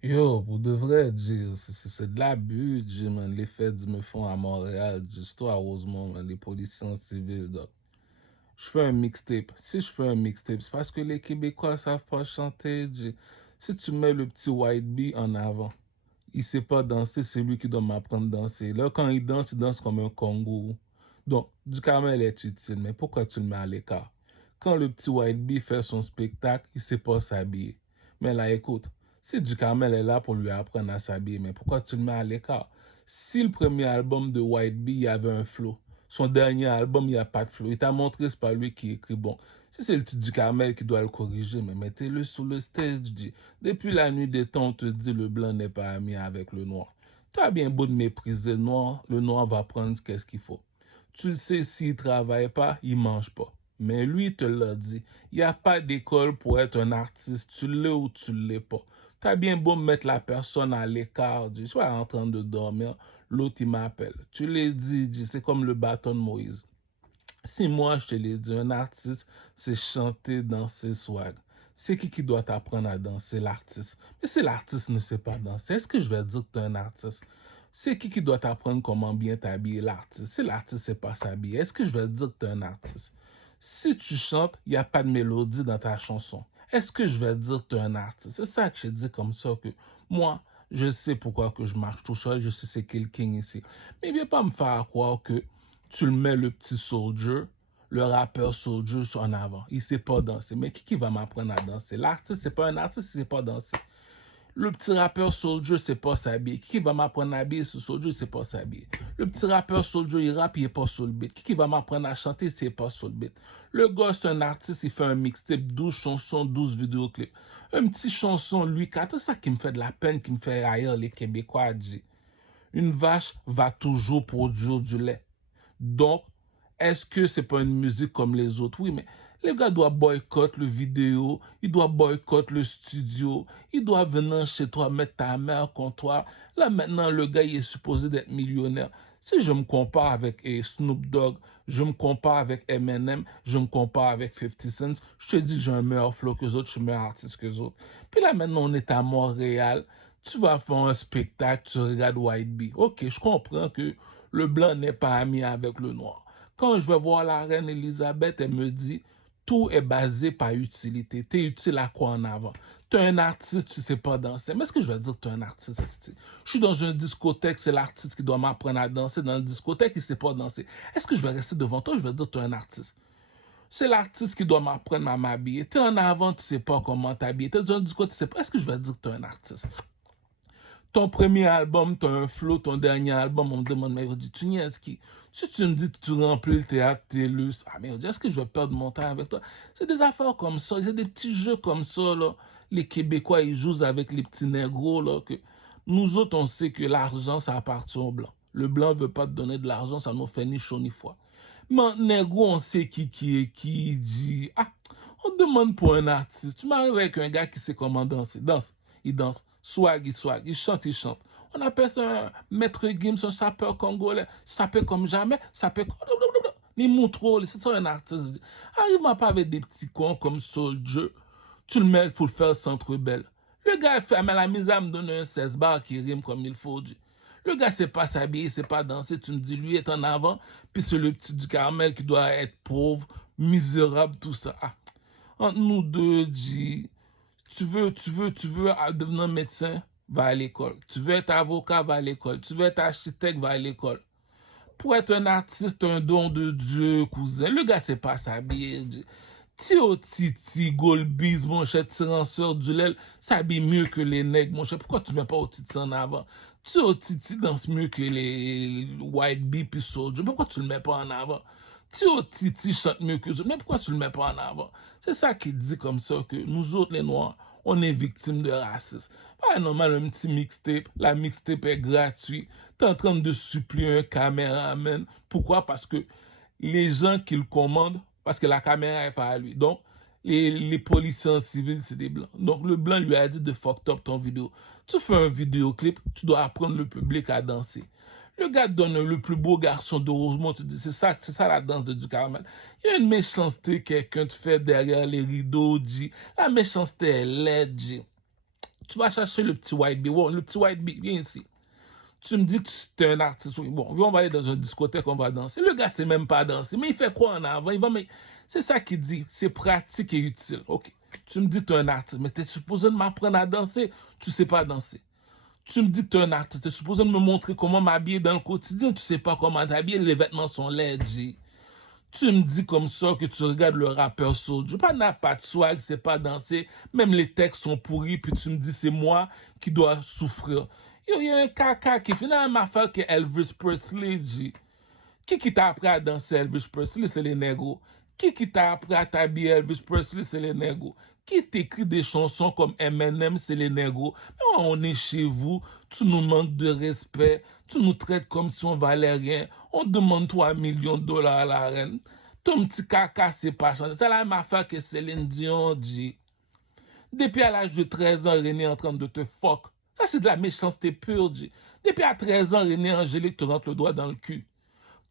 Yo, pour de vrai, c'est de l'abus, man. Les feds me font à Montréal, juste heureusement, man, les policiers en civil, donc. Je fais un mixtape. Si je fais un mixtape, c'est parce que les Québécois savent pas chanter, Si tu mets le petit White Bee en avant, il sait pas danser, c'est lui qui doit m'apprendre à danser. Là, quand il danse comme un kangourou. Donc, du Carmel est utile, mais pourquoi tu le mets à l'écart? Quand le petit White Bee fait son spectacle, il sait pas s'habiller. Mais là, écoute, si du Carmel est là pour lui apprendre à s'habiller, mais pourquoi tu le mets à l'écart? Si le premier album de White Bee, il y avait un flow, son dernier album, il n'y a pas de flow. Il t'a montré, c'est pas lui qui écrit. Bon, si c'est le titre du Carmel qui doit le corriger, mais mettez-le sur le stage. Depuis la nuit des temps, on te dit le blanc n'est pas ami avec le noir. Tu as bien beau de mépriser le noir va prendre qu'est-ce qu'il faut. Tu le sais, s'il travaille pas, il mange pas. Mais lui, il te l'a dit. Il n'y a pas d'école pour être un artiste. Tu l'es ou tu l'es pas. Tu as bien beau mettre la personne à l'écart. Je suis en train de dormir. L'autre, il m'appelle. Tu l'as dit, c'est comme le bâton de Moïse. Si moi, je te l'ai dit, un artiste, c'est chanter, danser, swag. C'est qui doit t'apprendre à danser? L'artiste. Mais si l'artiste ne sait pas danser, est-ce que je vais dire que tu es un artiste? C'est qui doit t'apprendre comment bien t'habiller? L'artiste. Si l'artiste ne sait pas s'habiller, est-ce que je vais dire que tu es un artiste? Si tu chantes, il n'y a pas de mélodie dans ta chanson. Est-ce que je vais dire que tu es un artiste? C'est ça que je dis comme ça que moi, je sais pourquoi que je marche tout seul, je sais c'est qui le king ici. Mais viens pas me faire croire que tu le mets le petit soldier, le rappeur soldier en avant. Il sait pas danser. Mais qui va m'apprendre à danser? L'artiste, c'est pas un artiste, il sait pas danser. Le petit rappeur Soldier sait pas s'habiller. Qui va m'apprendre à habiller ce Soldier, sait pas s'habiller. Le petit rappeur Soldier, il rappe, il est pas sur le beat. Qui va m'apprendre à chanter, c'est pas sur le beat. Le gars, c'est un artiste, il fait un mixtape, 12 chansons, 12 vidéoclips. Un petit chanson, lui, c'est ça qui me fait de la peine, qui me fait haïr les Québécois, dit. Une vache va toujours produire du lait. Donc, est-ce que c'est pas une musique comme les autres? Oui, mais les gars doivent boycotter le vidéo, ils doivent boycotter le studio, ils doivent venir chez toi mettre ta mère contre toi. Là, maintenant, le gars, il est supposé d'être millionnaire. Si je me compare avec Snoop Dogg, je me compare avec Eminem, je me compare avec 50 Cent, je te dis que j'ai un meilleur flow que les autres, je suis un meilleur artiste que les autres. Puis là, maintenant, on est à Montréal, tu vas faire un spectacle, tu regardes White Bee. Ok, je comprends que le blanc n'est pas ami avec le noir. Quand je vais voir la reine Elisabeth, elle me dit, tout est basé par utilité. T'es utile à quoi en avant? T'es un artiste, tu sais pas danser. Mais est-ce que je vais dire que t'es un artiste? Je suis dans une discothèque, c'est l'artiste qui doit m'apprendre à danser. Dans une discothèque, il sait pas danser. Est-ce que je vais rester devant toi? Je vais dire que t'es un artiste. C'est l'artiste qui doit m'apprendre à m'habiller. T'es en avant, tu sais pas comment t'habiller. T'es dans une discothèque, tu sais pas. Est-ce que je vais dire que t'es un artiste? Ton premier album, tu as un flow, ton dernier album, on me demande, mais tu niaises qui? Si tu me dis que tu remplis le théâtre, t'es lustre, ah mais est-ce que je vais perdre mon temps avec toi? C'est des affaires comme ça, c'est des petits jeux comme ça, là. Les Québécois, ils jouent avec les petits négros, là, que nous autres, on sait que l'argent, ça appartient aux Blancs. Le Blanc veut pas te donner de l'argent, ça nous fait ni chaud ni froid. Mais négro, on sait qui est qui, dit, ah, on te demande pour un artiste. Tu m'arrives avec un gars qui sait comment danser. Il danse. Swag. Il chante, il chante. On appelle ça un maître Gims, un sapeur congolais. Sapeur comme jamais, sapeur comme... Les moutros, c'est ça un artiste. Arrive-moi pas avec des petits cons comme Soldier. Tu le mets, il faut le faire centre belle. Le gars fait mais la mise à me donner un 16 bars qui rime comme il faut. Le gars sait pas s'habiller, sait pas danser. Tu me dis, lui est en avant. Puis c'est le petit du Carmel qui doit être pauvre, misérable, tout ça. Ah. Entre nous deux, dis, tu veux devenir médecin, va à l'école. Tu veux être avocat, va à l'école. Tu veux être architecte, va à l'école. Pour être un artiste, un don de Dieu, cousin. Le gars sait pas s'habiller. Tio Titi, Golbiz, mon cher, tiranceur du lait, s'habille mieux que les nègres, mon cher. Pourquoi tu mets pas au Titi en avant? Tio Titi danse mieux que les White Bee puis Soldier. Pourquoi tu le mets pas en avant? Tio Titi chante mieux que eux. Mais pourquoi tu le mets pas en avant? C'est ça qui dit comme ça que nous autres, les Noirs, on est victimes de racisme. Pas normal, un petit mixtape. La mixtape est gratuite. T'es en train de supplier un caméraman. Pourquoi? Parce que les gens qui le commandent, parce que la caméra est pas à lui. Donc, les policiers en civil, c'est des blancs. Donc, le blanc lui a dit de fuck up ton vidéo. Tu fais un vidéoclip, tu dois apprendre le public à danser. Le gars donne le plus beau garçon de Rosemont, tu dis, c'est ça la danse de du Carmel. Il y a une méchanceté, quelqu'un te fait derrière les rideaux, dit, la méchanceté est laide, dit. Tu vas chercher le petit White Bee. Bon, le petit White Bee, viens ici. Tu me dis que tu es un artiste. Bon, on va aller dans une discothèque, on va danser. Le gars, c'est même pas danser. Mais il fait quoi en avant? C'est ça qu'il dit. C'est pratique et utile. OK. Tu me dis que tu es un artiste, mais tu es supposé de m'apprendre à danser. Tu sais pas danser. Tu me dis que tu es un artiste. Tu es supposé de me montrer comment m'habiller dans le quotidien. Tu sais pas comment t'habiller. Les vêtements sont laids, G. Tu me dis comme ça que tu regardes le rappeur Soulja. N'a pas de swag, c'est pas danser. Même les textes sont pourris, puis tu me dis c'est moi qui dois souffrir. Il y a un caca qui finalement fait que Elvis Presley, G. Qui t'a appris à danser Elvis Presley, c'est les négros. Qui t'a appris à t'habiller Elvis Presley, c'est les négros. Qui t'écrit des chansons comme Eminem, c'est les négros. Mais on est chez vous, tu nous manques de respect, tu nous traites comme si on valait rien. On demande 3 millions de dollars à la reine. Ton petit caca, c'est pas changé. C'est la même affaire que Céline Dion dit. Depuis à l'âge de 13 ans, René est en train de te fuck. Ça, c'est de la méchanceté pure, G. Depuis à 13 ans, René Angélique te rentre le doigt dans le cul.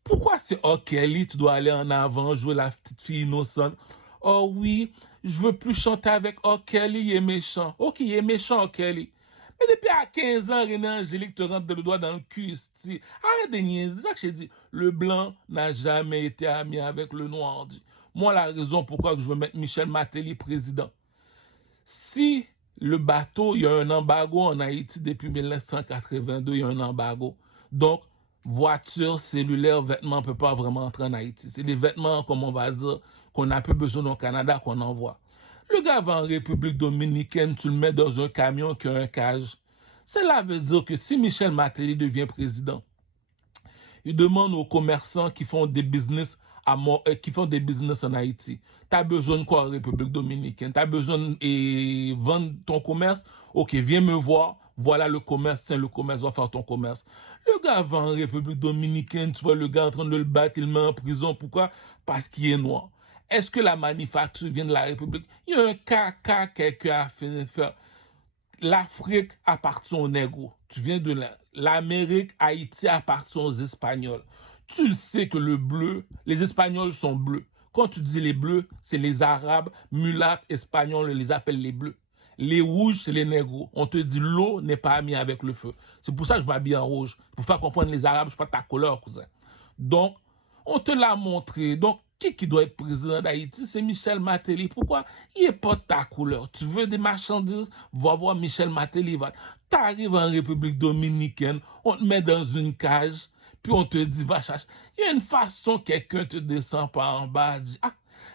Pourquoi c'est oh Kelly, tu dois aller en avant, jouer la petite fille innocente? Oh oui, je veux plus chanter avec oh Kelly, il est méchant. Ok, il est méchant, oh Kelly. Mais depuis à 15 ans, René Angélique te rentre le doigt dans le cul. Arrête de niaiser. C'est ça que j'ai dit. Le blanc n'a jamais été ami avec le noir. Dit. Moi, la raison pourquoi je veux mettre Michel Martelly président. Si le bateau, il y a un embargo en Haïti depuis 1982, il y a un embargo. Donc, voiture, cellulaire, vêtements ne peut pas vraiment entrer en Haïti. C'est des vêtements, comme on va dire, qu'on a peu besoin au Canada qu'on envoie. Le gars va en République dominicaine, tu le mets dans un camion qui a un cage. Cela veut dire que si Michel Martelly devient président, il demande aux commerçants qui font des business en Haïti. Tu as besoin de quoi en République dominicaine? Tu as besoin de vendre ton commerce? Ok, viens me voir. Voilà le commerce. Tiens, le commerce va faire ton commerce. Le gars va en République dominicaine. Tu vois le gars en train de le battre. Il le met en prison. Pourquoi? Parce qu'il est noir. Est-ce que la manufacture vient de la République? Il y a un caca quelqu'un a fini de faire. L'Afrique appartient aux négros. Tu viens de l'Amérique, Haïti appartient aux Espagnols. Tu le sais que le bleu, les Espagnols sont bleus. Quand tu dis les bleus, c'est les Arabes, mulâtres, Espagnols, on les appelle les bleus. Les rouges, c'est les négros. On te dit l'eau n'est pas amie avec le feu. C'est pour ça que je m'habille en rouge. Pour faire comprendre les Arabes, je ne suis pas ta couleur, cousin. Donc, on te l'a montré. Donc, qui doit être président d'Haïti? C'est Michel Martelly. Pourquoi? Il n'est pas de ta couleur. Tu veux des marchandises? Va voir Michel Martelly. Tu arrives en République dominicaine, on te met dans une cage, puis on te dit, va chercher. Il y a une façon, quelqu'un te descend par en bas, dit, ah,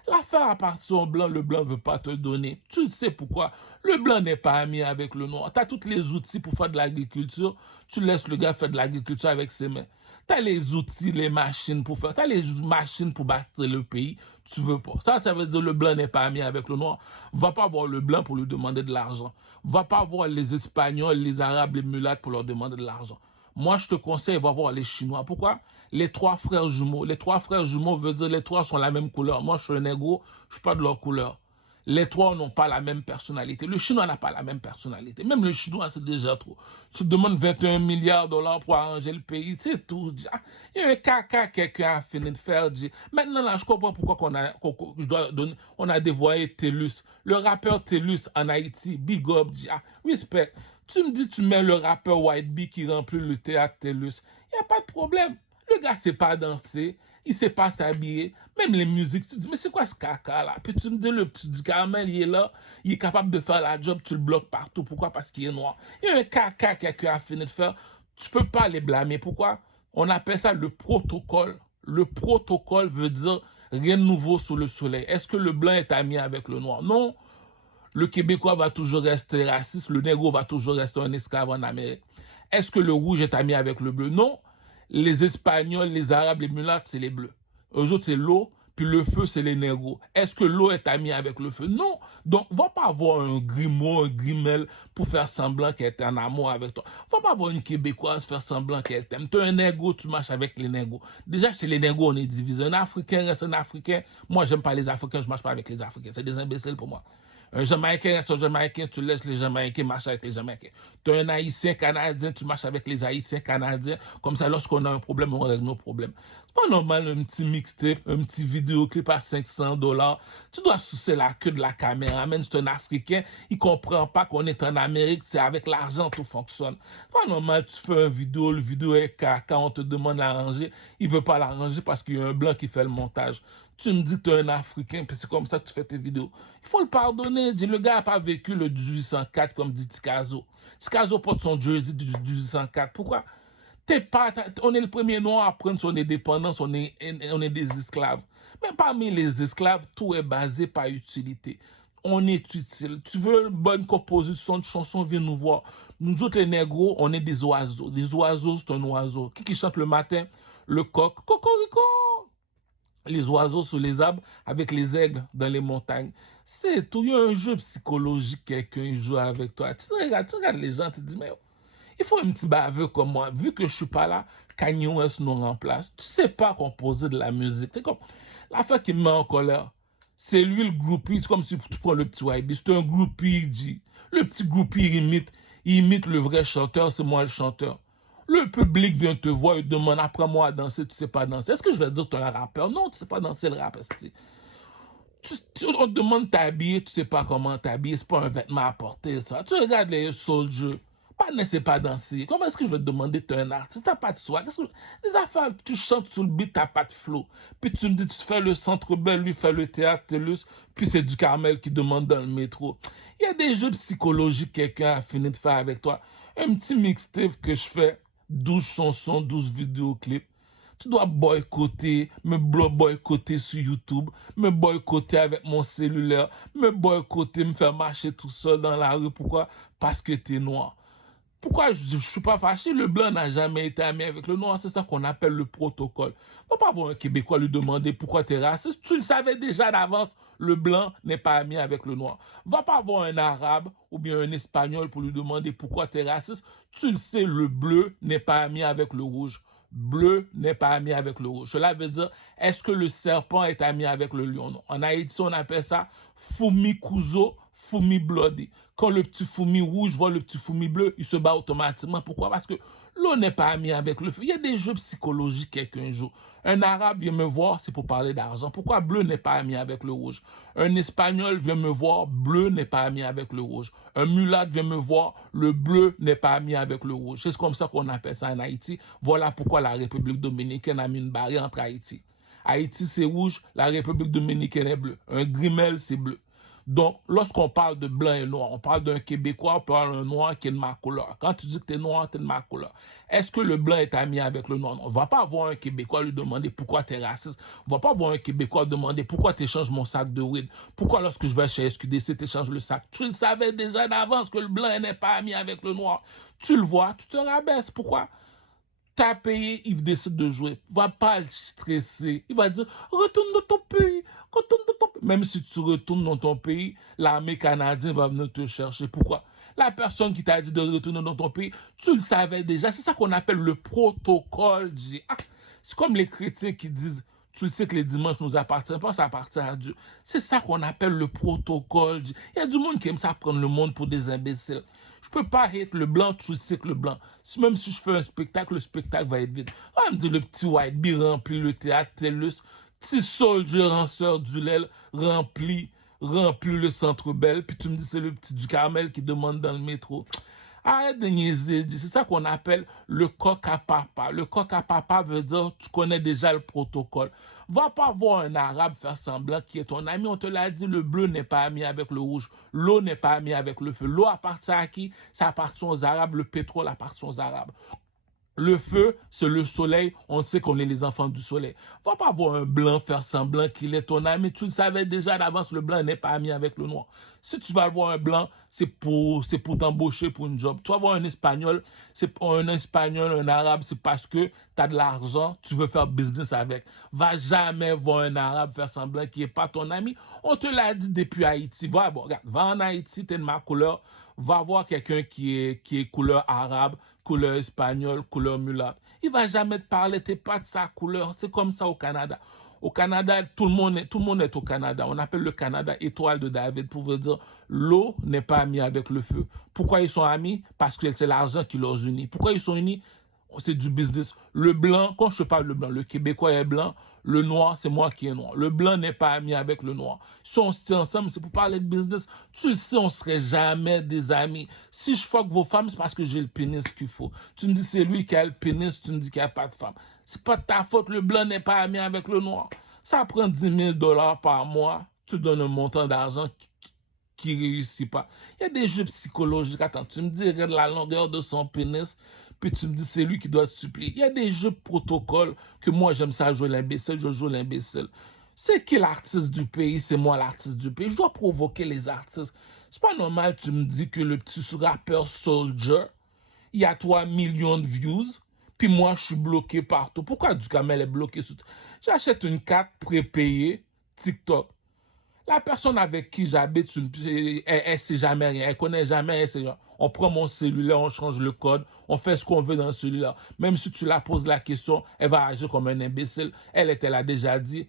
l'affaire appartient au blanc, le blanc ne veut pas te donner. Tu le sais pourquoi. Le blanc n'est pas ami avec le noir. Tu as tous les outils pour faire de l'agriculture. Tu laisses le gars faire de l'agriculture avec ses mains. Tu as les outils, les machines pour faire. Tu as les machines pour bâtir le pays. Tu veux pas. Ça veut dire que le blanc n'est pas ami avec le noir. Va pas voir le blanc pour lui demander de l'argent. Va pas voir les Espagnols, les Arabes, les mulâtres pour leur demander de l'argent. Moi, je te conseille, va voir les Chinois. Pourquoi? Les 3 frères jumeaux. Les 3 frères jumeaux veut dire les 3 sont la même couleur. Moi, je suis un négro, je suis pas de leur couleur. Les 3 n'ont pas la même personnalité. Le Chinois n'a pas la même personnalité. Même le Chinois, c'est déjà trop. Tu te demandes 21 milliards de dollars pour arranger le pays, c'est tout. Il y a un caca quelqu'un a fini de faire. Maintenant, là, je comprends pourquoi on a dévoyé TELUS. Le rappeur TELUS en Haïti, big up, respect. Tu me dis, tu mets le rappeur White Bee qui remplit le théâtre TELUS. Il n'y a pas de problème. Le gars ne sait pas danser. Il ne sait pas s'habiller. Même les musiques, tu te dis, mais c'est quoi ce caca là? Puis tu me dis, le petit du caramel, il est là, il est capable de faire la job, tu le bloques partout. Pourquoi? Parce qu'il est noir. Il y a un caca quelqu'un a fini de faire. Tu ne peux pas les blâmer. Pourquoi? On appelle ça le protocole. Le protocole veut dire rien de nouveau sous le soleil. Est-ce que le blanc est ami avec le noir? Non. Le Québécois va toujours rester raciste. Le négro va toujours rester un esclave en Amérique. Est-ce que le rouge est ami avec le bleu? Non. Les Espagnols, les Arabes, les mulâtres, c'est les bleus. Eux autres, c'est l'eau, puis le feu, c'est les négros. Est-ce que l'eau est amie avec le feu? Non. Donc, va pas avoir un grimaud, un grimel pour faire semblant qu'elle est en amour avec toi. Va pas avoir une Québécoise faire semblant qu'elle t'aime. Tu es un négro, tu marches avec les négros. Déjà, chez les négros, on est divisé. Un Africain reste un Africain. Moi, j'aime pas les Africains, je marche pas avec les Africains. C'est des imbéciles pour moi. Un Jamaïcain reste un Jamaïcain, tu laisses les Jamaïcains marcher avec les Jamaïcains. Tu es un Haïtien Canadien, tu marches avec les Haïtiens Canadiens. Comme ça, lorsqu'on a un problème, on règle nos problèmes. C'est pas normal un petit mixtape, un petit vidéoclip à $500. Tu dois sucer la queue de la caméra. Même si c'est un Africain, il comprend pas qu'on est en Amérique, c'est avec l'argent tout fonctionne. C'est pas normal, tu fais une vidéo, le vidéo est caca, on te demande d'arranger, il veut pas l'arranger parce qu'il y a un blanc qui fait le montage. Tu me dis que tu es un Africain, puis c'est comme ça que tu fais tes vidéos. Il faut le pardonner. Le gars n'a pas vécu le 1804 comme dit Tikazo. Tikazo porte son jersey du 1804. Pourquoi? On est le premier noir à prendre son indépendance, on est des esclaves. Mais parmi les esclaves, tout est basé par utilité. On est utile. Tu veux une bonne composition de chansons, viens nous voir. Nous autres, les négros, on est des oiseaux. Des oiseaux, c'est un oiseau. Qui chante le matin? Le coq. Cocorico! Les oiseaux sur les arbres avec les aigles dans les montagnes. C'est tout. Il y a un jeu psychologique, quelqu'un joue avec toi. Tu regardes les gens, tu te dis, mais il faut un petit baveux comme moi. Vu que je suis pas là, Kanye West nous remplace. Tu sais pas composer de la musique. C'est comme l'affaire qui me met en colère. C'est lui le groupie. C'est comme si tu prends le petit YB. C'est un groupie, il dit. Le petit groupie il imite le vrai chanteur, c'est moi le chanteur. Le public vient te voir et te demande apprends-moi à danser, tu sais pas danser. Est-ce que je vais dire que tu es un rappeur? Non, tu sais pas danser le rap. On te demande de t'habiller, tu sais pas comment t'habiller, c'est pas un vêtement à porter, ça. Tu regardes les soldiers, pas ne sais pas danser. Comment est-ce que je vais te demander de un artiste? T'as pas de swag. Les affaires, tu chantes sur le beat, t'as pas de flow. Puis tu me dis, tu fais le Centre Bell, lui fait le théâtre, TELUS, puis c'est du Carmel qui demande dans le métro. Il y a des jeux psychologiques, quelqu'un a fini de faire avec toi. Un petit mixtape que je fais, 12 chansons, 12 vidéoclips. Tu dois boycotter, me boycotter sur YouTube, me boycotter avec mon cellulaire, me boycotter, me faire marcher tout seul dans la rue. Pourquoi? Parce que tu es noir. Pourquoi je ne suis pas fâché? Le blanc n'a jamais été ami avec le noir. C'est ça qu'on appelle le protocole. On ne va pas voir un Québécois lui demander pourquoi tu es raciste. Tu le savais déjà d'avance. Le blanc n'est pas ami avec le noir. Va pas voir un arabe ou bien un espagnol pour lui demander pourquoi tu es raciste. Tu le sais, le bleu n'est pas ami avec le rouge. Bleu n'est pas ami avec le rouge. Cela veut dire, est-ce que le serpent est ami avec le lion? En Haïti, on appelle ça Fumi Kuzo, Fumi Bloody. Quand le petit Fumi rouge voit le petit Fumi bleu, il se bat automatiquement. Pourquoi? Parce que l'eau n'est pas ami avec le feu. Il y a des jeux psychologiques quelqu'un joue. Un arabe vient me voir, c'est pour parler d'argent. Pourquoi bleu n'est pas ami avec le rouge? Un espagnol vient me voir, bleu n'est pas ami avec le rouge. Un mulâtre vient me voir, le bleu n'est pas ami avec le rouge. C'est comme ça qu'on appelle ça en Haïti. Voilà pourquoi la République dominicaine a mis une barrière entre Haïti. Haïti c'est rouge, la République dominicaine est bleue. Un grimel c'est bleu. Donc, lorsqu'on parle de blanc et noir, on parle d'un Québécois, on parle d'un noir qui est de ma couleur. Quand tu dis que tu es noir, tu es de ma couleur. Est-ce que le blanc est ami avec le noir? On ne va pas voir un Québécois lui demander pourquoi tu es raciste. On ne va pas voir un Québécois demander pourquoi tu échanges mon sac de weed. Pourquoi lorsque je vais chez SQDC, tu échanges le sac. Tu le savais déjà d'avance que le blanc n'est pas ami avec le noir. Tu le vois, tu te rabaisses. Pourquoi? T'as payé, il décide de jouer. Va pas le stresser. Il va dire, retourne dans ton pays. Retourne dans ton pays. Même si tu retournes dans ton pays, l'armée canadienne va venir te chercher. Pourquoi? La personne qui t'a dit de retourner dans ton pays, tu le savais déjà. C'est ça qu'on appelle le protocole. C'est comme les chrétiens qui disent, tu le sais que les dimanches nous appartiennent pas, ça appartient à Dieu. C'est ça qu'on appelle le protocole. Il y a du monde qui aime ça prendre le monde pour des imbéciles. Je peux pas être le blanc, tu sais que le blanc. Même si je fais un spectacle, le spectacle va être vide. On va me dire le petit White Bee remplit le théâtre, TELUS. Petit Soldier Ranceur du Lel remplit le Centre Bell. Puis tu me dis c'est le petit du Carmel qui demande dans le métro. Arrête de niaiser. C'est ça qu'on appelle le coq à papa. Le coq à papa veut dire tu connais déjà le protocole. Va pas voir un arabe faire semblant qui est ton ami. On te l'a dit, le bleu n'est pas ami avec le rouge. L'eau n'est pas ami avec le feu. L'eau appartient à qui? Ça appartient aux arabes. Le pétrole appartient aux arabes. Le feu, c'est le soleil. On sait qu'on est les enfants du soleil. Va pas voir un blanc faire semblant qu'il est ton ami. Tu le savais déjà d'avance, le blanc n'est pas ami avec le noir. Si tu vas voir un blanc, c'est pour t'embaucher pour une job. Tu vas voir un espagnol, un arabe, c'est parce que tu as de l'argent, tu veux faire business avec. Va jamais voir un arabe faire semblant qu'il n'est pas ton ami. On te l'a dit depuis Haïti. Regarde, va en Haïti, t'es de ma couleur. Va voir quelqu'un qui est couleur arabe, couleur espagnole, couleur mulâtre. Il va jamais te parler, t'es pas de sa couleur. C'est comme ça au Canada. Au Canada, tout le monde est au Canada. On appelle le Canada étoile de David pour vous dire l'eau n'est pas amie avec le feu. Pourquoi ils sont amis? Parce que c'est l'argent qui les unit. Pourquoi ils sont unis? C'est du business. Le blanc, quand je parle de blanc, le Québécois est blanc, le noir, c'est moi qui est noir. Le blanc n'est pas ami avec le noir. Si on se tient ensemble, c'est pour parler de business. Tu le sais, on serait jamais des amis. Si je fuck vos femmes, c'est parce que j'ai le pénis qu'il faut. Tu me dis c'est lui qui a le pénis, tu me dis qu'il n'y a pas de femme. C'est pas de ta faute, le blanc n'est pas ami avec le noir. Ça prend 10 000 $ par mois, tu donnes un montant d'argent qui réussit pas. Il y a des jeux psychologiques. Attends, tu me dis, regarde la longueur de son pénis, puis tu me dis, c'est lui qui doit te supplier. Il y a des jeux de protocole que moi, j'aime ça jouer l'imbécile, je joue l'imbécile. C'est qui l'artiste du pays? C'est moi l'artiste du pays. Je dois provoquer les artistes. C'est pas normal, tu me dis que le petit rappeur Soldier, il y a 3 millions de views, puis moi, je suis bloqué partout. Pourquoi Ducamel est bloqué? J'achète une carte prépayée TikTok. La personne avec qui j'habite, elle sait jamais rien, elle connaît jamais rien. On prend mon cellulaire, on change le code, on fait ce qu'on veut dans celui-là. Même si tu la poses la question, elle va agir comme un imbécile. Elle l'a déjà dit,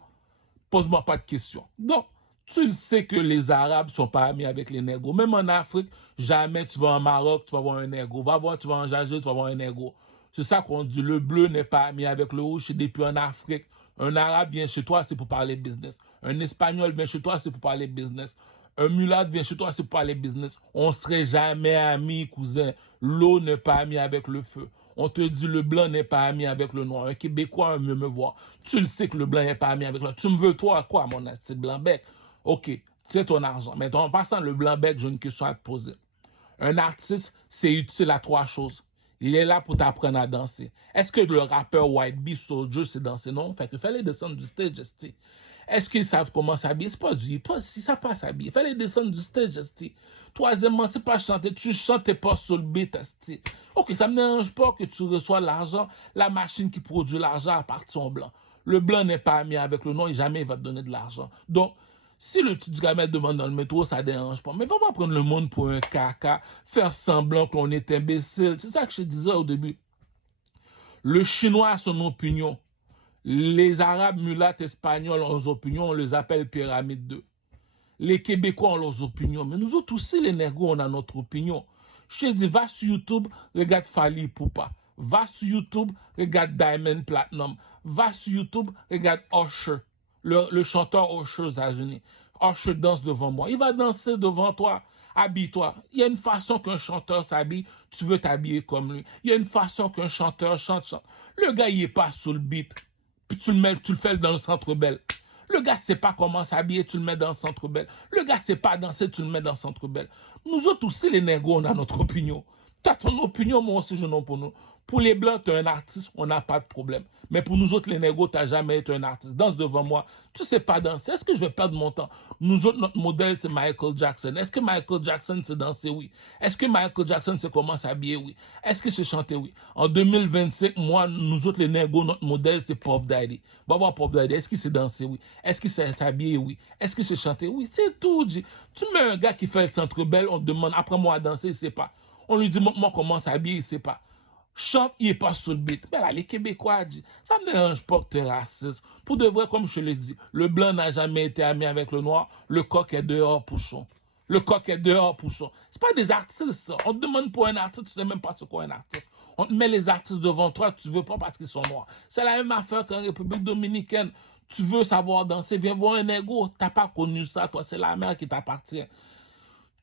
pose-moi pas de questions. Donc, tu le sais que les Arabes sont pas amis avec les négros. Même en Afrique, jamais tu vas en Maroc, tu vas voir un négro. Va voir, tu vas en Algérie, tu vas voir un négro. C'est ça qu'on dit, le bleu n'est pas ami avec le rouge, c'est depuis en Afrique. Un Arabe vient chez toi, c'est pour parler business. Un Espagnol vient chez toi, c'est pour parler business. Un mulâtre vient chez toi, c'est pour parler business. On serait jamais amis, cousin. L'eau n'est pas amie avec le feu. On te dit le blanc n'est pas ami avec le noir. Un Québécois veut me voir. Tu le sais que le blanc n'est pas ami avec le noir. Tu me veux toi quoi, mon petit blanc-bec? Ok, c'est ton argent. Mais en passant le blanc-bec, j'ai une question à te poser. Un artiste, c'est utile à 3 choses. Il est là pour t'apprendre à danser. Est-ce que le rappeur White Bee Soldier sait danser? Non. Fait que fallait descendre du stage, esti. Est-ce qu'ils savent comment s'habiller? C'est pas du hip-hop, ils savent pas s'habiller. Fallait descendre du stage, esti. Troisièmement, c'est pas chanter. Tu chantes, t'es pas sur le beat, esti. Ok, ça me dérange pas que tu reçois l'argent. La machine qui produit l'argent appartient au blanc. Le blanc n'est pas ami avec le noir et jamais il va te donner de l'argent. Donc, si le petit gamin demande dans le métro, ça dérange pas. Mais va pas prendre le monde pour un caca, faire semblant qu'on est imbécile. C'est ça que je disais au début. Le Chinois a son opinion. Les Arabes, mulattes, Espagnols ont leurs opinions, on les appelle pyramide 2. Les Québécois ont leurs opinions. Mais nous autres aussi, les négros, on a notre opinion. Je te dis, va sur YouTube, regarde Fally Ipupa. Va sur YouTube, regarde Diamond Platinum. Va sur YouTube, regarde Usher. Le chanteur Usher aux États-Unis. Usher danse devant moi. Il va danser devant toi. Habille-toi. Il y a une façon qu'un chanteur s'habille, tu veux t'habiller comme lui. Il y a une façon qu'un chanteur chante. Le gars, il est pas sur le beat. Puis tu le fais dans le centre belle. Le gars sait pas comment s'habiller, tu le mets dans le centre belle. Le gars sait pas danser, tu le mets dans le centre belle. Nous autres aussi, les négros, on a notre opinion. T'as ton opinion, moi aussi, je n'en pour nous. Pour les blancs, t'es un artiste, on n'a pas de problème. Mais pour nous autres, les négros, t'as jamais été un artiste. Danse devant moi. Tu sais pas danser. Est-ce que je vais perdre mon temps? Nous autres, notre modèle, c'est Michael Jackson. Est-ce que Michael Jackson sait danser? Oui. Est-ce que Michael Jackson sait comment s'habiller? Oui. Est-ce que c'est chanter? Oui. En 2025, moi, nous autres, les négros, notre modèle, c'est Puff Daddy. Va voir Puff Daddy. Est-ce qu'il sait danser? Oui. Est-ce qu'il sait s'habiller? Oui. Est-ce que c'est chanter? Oui. C'est tout. Tu mets un gars qui fait le centre belle, on te demande, apprends-moi à danser, il sait pas. On lui dit, montre-moi comment s'habiller, il sait pas. Chante, il est pas sur le beat. Mais là, les Québécois disent, ça me dérange pas que tu es raciste. Pour de vrai, comme je l'ai dit, le blanc n'a jamais été ami avec le noir, le coq est dehors, pouchon. Le coq est dehors, pouchon. C'est pas des artistes, ça. On te demande pour un artiste, tu sais même pas ce qu'est un artiste. On te met les artistes devant toi, tu veux pas parce qu'ils sont noirs. C'est la même affaire qu'en République dominicaine. Tu veux savoir danser, viens voir un ego. T'as pas connu ça, toi, c'est la mer qui t'appartient.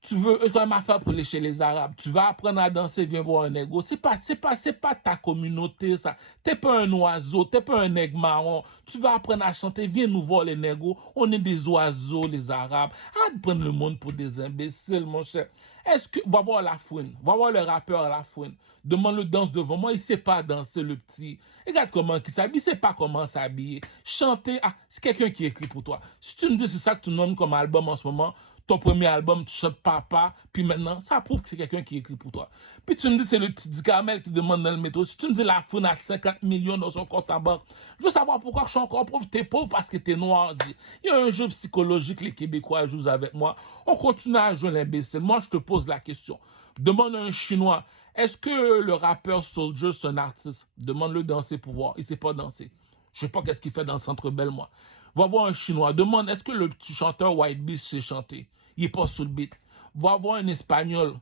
Tu veux quand même affaire pour chez les Arabes. Tu vas apprendre à danser, viens voir un nègre. C'est pas ta communauté, ça. T'es pas un oiseau, t'es pas un nègre marron. Tu vas apprendre à chanter, viens nous voir les nègres. On est des oiseaux, les Arabes. Arrête de prendre le monde pour des imbéciles, mon cher. Est-ce que, va voir la fouine, va voir le rappeur à la fouine. Demande-le danse devant moi, il sait pas danser, le petit. Regarde comment il s'habille, il sait pas comment s'habiller. Chanter, ah, c'est quelqu'un qui écrit pour toi. Si tu me dis c'est ça que tu nommes comme album en ce moment, ton premier album, tu chantes papa, puis maintenant, ça prouve que c'est quelqu'un qui écrit pour toi. Puis tu me dis c'est le petit Ducamel qui demande dans le métro. Si tu me dis la fouine a 50 millions dans son compte en banque, je veux savoir pourquoi je suis encore pauvre. T'es pauvre parce que t'es noir. Il y a un jeu psychologique, les Québécois jouent avec moi. On continue à jouer l'imbécile. Moi, je te pose la question. Demande à un Chinois, est-ce que le rappeur Soldier, c'est un artiste? Demande-le danser pour voir. Il sait pas danser. Je sais pas qu'est-ce qu'il fait dans le centre belle, moi. Va voir un Chinois, demande est-ce que le petit chanteur White Beast sait chanter. Il est pas sous le beat. Va voir un Espagnol,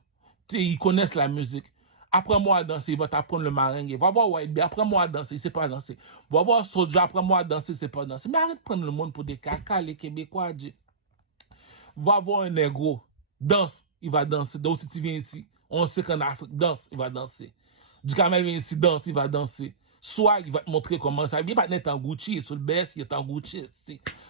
ils connaissent la musique. Apprends-moi à danser, il va t'apprendre le merengue. Va voir White Beast, apprends-moi à danser, il sait pas danser. Va voir Soulja, apprends-moi à danser, il sait pas danser. Mais arrête de prendre le monde pour des caca, les Québécois. Va voir un négro, danse, il va danser. Donc, si tu viens ici, on sait qu'en Afrique, danse, il va danser. Du Camel vient ici, danse, il va danser. Soit il va te montrer comment ça. Il va pas être en Gucci, il est sur le BS, il est en Gucci.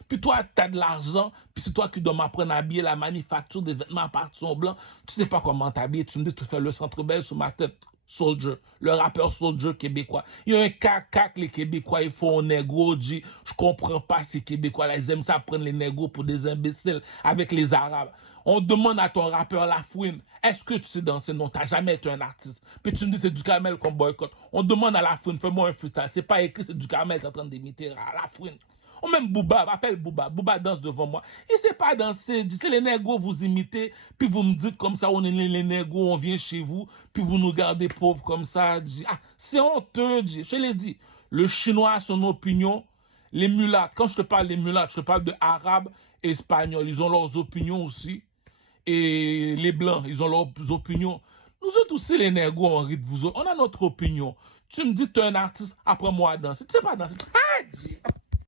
Puis toi, tu as de l'argent, puis c'est toi qui dois m'apprendre à habiller la manufacture des vêtements à partir blanc. Tu sais pas comment t'habiller. Tu me dis, tu fais le centre belle sur ma tête. Soldier, le rappeur Soldier québécois. Il y a un caca que les Québécois ils font au négro, dit, je comprends pas ces Québécois là, ils aiment ça prendre les négros pour des imbéciles avec les Arabes. On demande à ton rappeur Lafouine, est-ce que tu sais danser? Non, t'as jamais été un artiste. Puis tu me dis c'est du Camel qu'on boycotte. On demande à Lafouine, fais-moi un freestyle. C'est pas écrit, c'est du Camel qui est en train d'imiter à Lafouine. Ou même Booba, appelle Booba. Booba danse devant moi. Il sait pas danser. C'est les négros, vous imitez, puis vous me dites comme ça, on est les négros, on vient chez vous, puis vous nous gardez pauvres comme ça. Ah, c'est honteux, je l'ai dit. Le chinois a son opinion. Les mulattes, quand je te parle des mulattes, je te parle de arabes et espagnols. Ils ont leurs opinions aussi. Et les blancs, ils ont leurs opinions. Nous autres aussi, les négros, on rit de vous autres. On a notre opinion. Tu me dis que tu es un artiste, apprends-moi à danser. Tu sais pas danser. Ah,